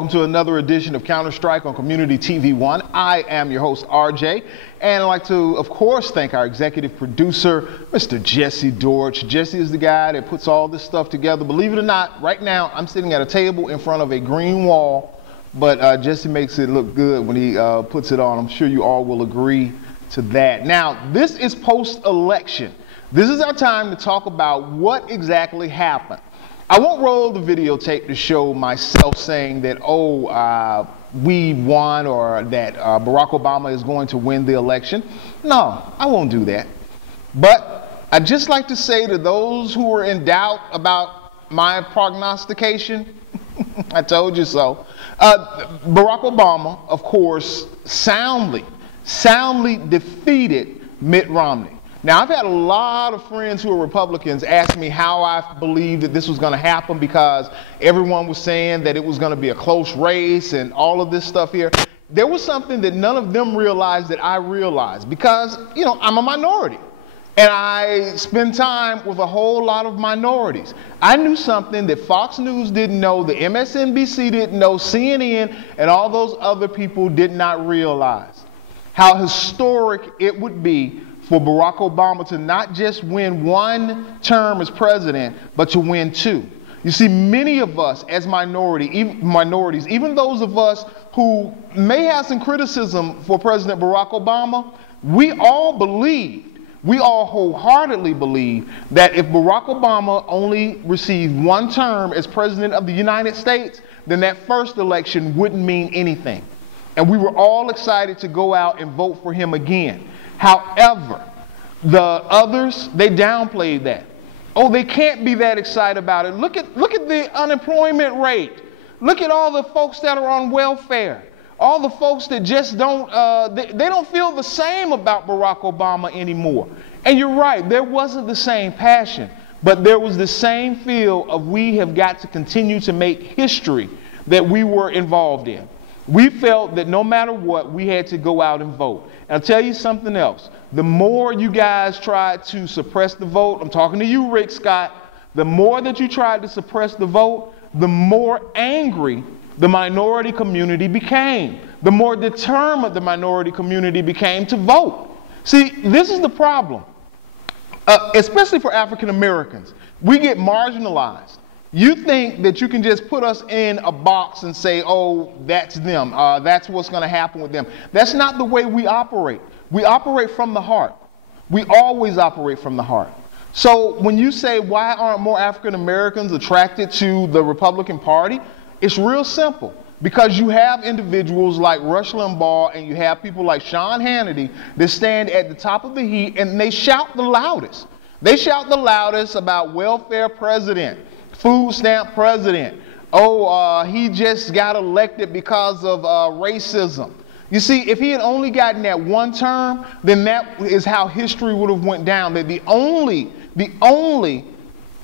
Welcome to another edition of Counter-Strike on Community TV 1. I am your host, RJ, and I'd like to, of course, thank our executive producer, Mr. Jesse Dorch. Jesse is the guy that puts all this stuff together. Believe it or not, right now I'm sitting at a table in front of a green wall, but Jesse makes it look good when he puts it on. I'm sure you all will agree to that. Now, this is post-election. This is our time to talk about what exactly happened. I won't roll the videotape to show myself saying that, we won or that Barack Obama is going to win the election. No, I won't do that. But I'd just like to say to those who are in doubt about my prognostication, I told you so. Barack Obama, of course, soundly defeated Mitt Romney. Now, I've had a lot of friends who are Republicans ask me how I believe that this was going to happen because everyone was saying that it was going to be a close race and all of this stuff here. There was something that none of them realized that I realized because, you know, I'm a minority and I spend time with a whole lot of minorities. I knew something that Fox News didn't know, the MSNBC didn't know, CNN and all those other people did not realize how historic it would be for Barack Obama to not just win one term as president, but to win two. You see, many of us as minorities, even those of us who may have some criticism for President Barack Obama, we all wholeheartedly believe that if Barack Obama only received one term as president of the United States, then that first election wouldn't mean anything. And we were all excited to go out and vote for him again. However, the others, they downplayed that. Oh, they can't be that excited about it. Look at the unemployment rate. Look at all the folks that are on welfare. All the folks that just don't, they don't feel the same about Barack Obama anymore. And you're right, there wasn't the same passion, but there was the same feel of we have got to continue to make history that we were involved in. We felt that no matter what, we had to go out and vote. And I'll tell you something else. The more you guys tried to suppress the vote, I'm talking to you, Rick Scott, the more that you tried to suppress the vote, the more angry the minority community became, the more determined the minority community became to vote. See, this is the problem, especially for African Americans. We get marginalized. You think that you can just put us in a box and say, oh, that's them. That's what's going to happen with them. That's not the way we operate. We operate from the heart. We always operate from the heart. So when you say, why aren't more African Americans attracted to the Republican Party? It's real simple. Because you have individuals like Rush Limbaugh and you have people like Sean Hannity that stand at the top of the heap and they shout the loudest. They shout the loudest about welfare president, food stamp president. Oh, he just got elected because of racism. You see, if he had only gotten that one term, then that is how history would have went down. That the only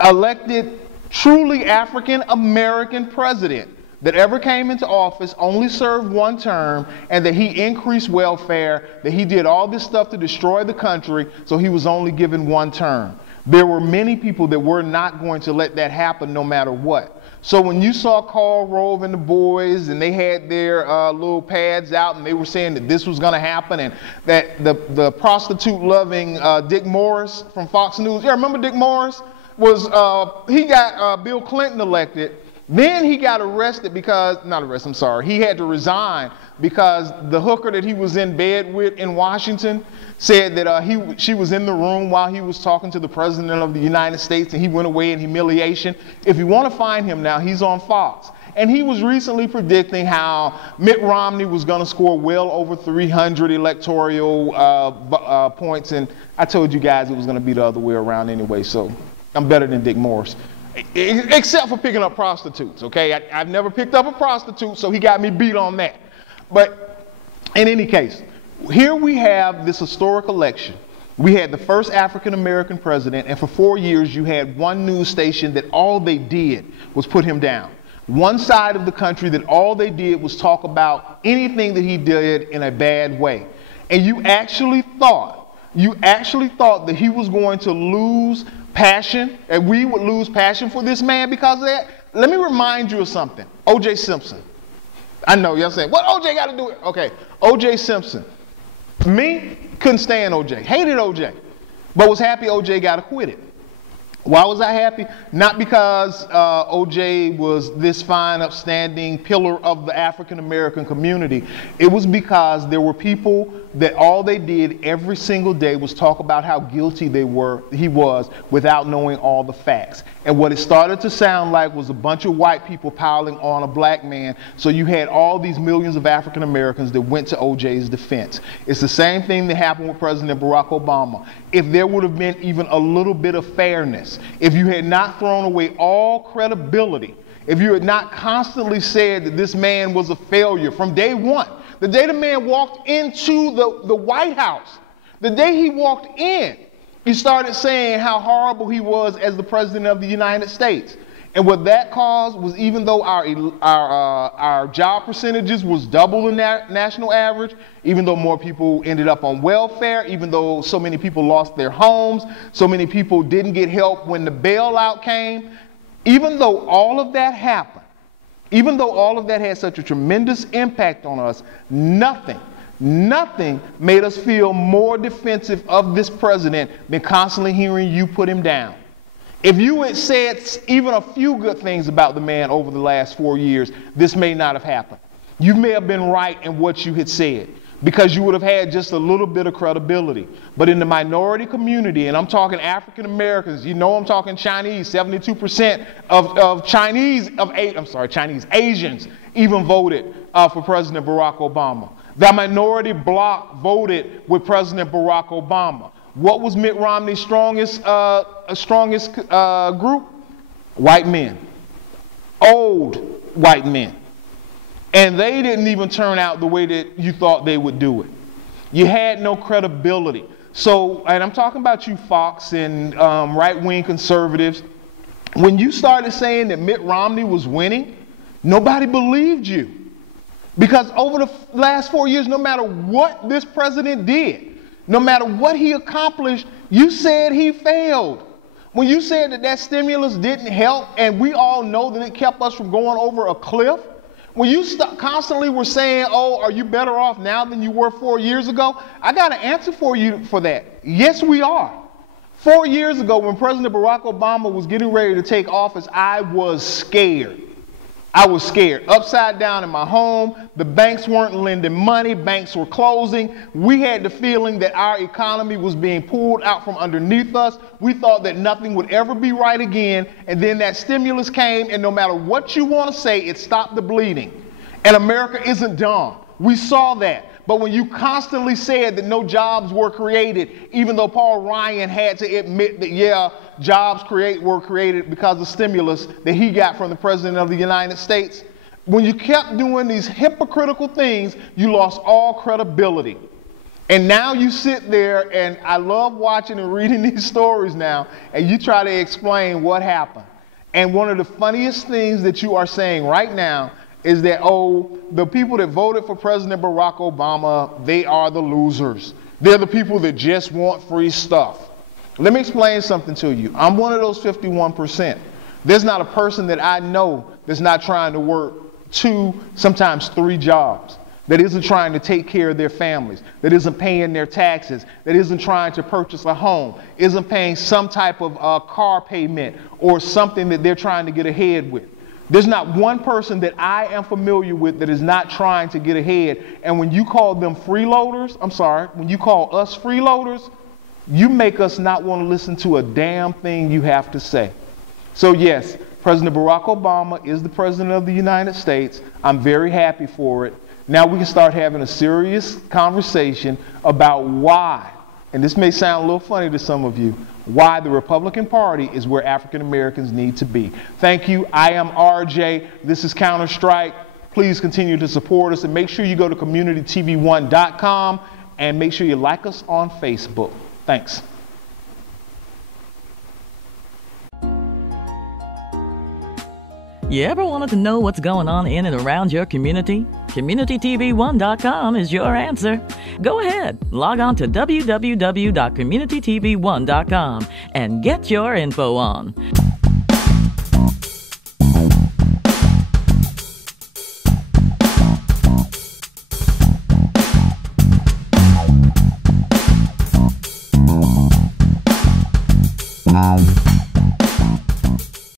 elected truly African American president that ever came into office only served one term, and that he increased welfare, that he did all this stuff to destroy the country, so he was only given one term. There were many people that were not going to let that happen no matter what. So when you saw Karl Rove and the boys and they had their little pads out and they were saying that this was going to happen and that the prostitute-loving Dick Morris from Fox News, yeah, remember Dick Morris? He got Bill Clinton elected. Then he got arrested because, he had to resign because the hooker that he was in bed with in Washington said that she was in the room while he was talking to the President of the United States, and he went away in humiliation. If you want to find him now, he's on Fox. And he was recently predicting how Mitt Romney was going to score well over 300 electoral points, and I told you guys it was going to be the other way around anyway, so I'm better than Dick Morris. Except for picking up prostitutes, okay? I've never picked up a prostitute, so he got me beat on that. But in any case, here we have this historic election. We had the first African-American president, and for 4 years you had one news station that all they did was put him down. One side of the country that all they did was talk about anything that he did in a bad way. And you actually thought that he was going to lose passion, and we would lose passion for this man because of that. Let me remind you of something. O.J. Simpson. I know, y'all saying, what OJ got to do it? Okay, OJ Simpson. Me, couldn't stand OJ. Hated OJ. But was happy OJ got acquitted. Why was I happy? Not because OJ was this fine, upstanding pillar of the African American community. It was because there were people that all they did every single day was talk about how guilty he was without knowing all the facts. And what it started to sound like was a bunch of white people piling on a black man. So you had all these millions of African Americans that went to OJ's defense. It's the same thing that happened with President Barack Obama. If there would have been even a little bit of fairness, if you had not thrown away all credibility, if you had not constantly said that this man was a failure from day one, the day the man walked into the White House, the day he walked in, you started saying how horrible he was as the president of the United States. And what that caused was, even though our job percentages was double the national average, even though more people ended up on welfare, even though so many people lost their homes, so many people didn't get help when the bailout came, even though all of that happened, even though all of that had such a tremendous impact on us, nothing made us feel more defensive of this president than constantly hearing you put him down. If you had said even a few good things about the man over the last 4 years, this may not have happened. You may have been right in what you had said, because you would have had just a little bit of credibility. But in the minority community, and I'm talking African Americans, you know I'm talking Chinese, 72% of Asians even voted for President Barack Obama. The minority bloc voted with President Barack Obama. What was Mitt Romney's strongest group? White men. Old white men. And they didn't even turn out the way that you thought they would do it. You had no credibility. So, and I'm talking about you, Fox, and right-wing conservatives. When you started saying that Mitt Romney was winning, nobody believed you. Because over the last 4 years, no matter what this president did, no matter what he accomplished, you said he failed. When you said that stimulus didn't help, and we all know that it kept us from going over a cliff, when you constantly were saying, oh, are you better off now than you were 4 years ago? I got an answer for you for that. Yes, we are. 4 years ago, when President Barack Obama was getting ready to take office, I was scared. I was scared. Upside down in my home, the banks weren't lending money, banks were closing. We had the feeling that our economy was being pulled out from underneath us. We thought that nothing would ever be right again. And then that stimulus came, and no matter what you want to say, it stopped the bleeding. And America isn't dumb. We saw that. But when you constantly said that no jobs were created, even though Paul Ryan had to admit that, yeah, jobs were created because of stimulus that he got from the President of the United States, when you kept doing these hypocritical things, you lost all credibility. And now you sit there, and I love watching and reading these stories now, and you try to explain what happened. And one of the funniest things that you are saying right now is that, oh, the people that voted for President Barack Obama, they are the losers. They're the people that just want free stuff. Let me explain something to you. I'm one of those 51%. There's not a person that I know that's not trying to work 2, sometimes 3 jobs, that isn't trying to take care of their families, that isn't paying their taxes, that isn't trying to purchase a home, isn't paying some type of car payment or something that they're trying to get ahead with. There's not one person that I am familiar with that is not trying to get ahead. And when you call them freeloaders, when you call us freeloaders, you make us not want to listen to a damn thing you have to say. So yes, President Barack Obama is the President of the United States. I'm very happy for it. Now we can start having a serious conversation about why, and this may sound a little funny to some of you, why the Republican Party is where African Americans need to be. Thank you. I am RJ. This is Counter Strike. Please continue to support us, and make sure you go to communitytv1.com and make sure you like us on Facebook. Thanks. You ever wanted to know what's going on in and around your community? CommunityTV1.com is your answer. Go ahead, log on to www.communitytv1.com and get your info on. Wow.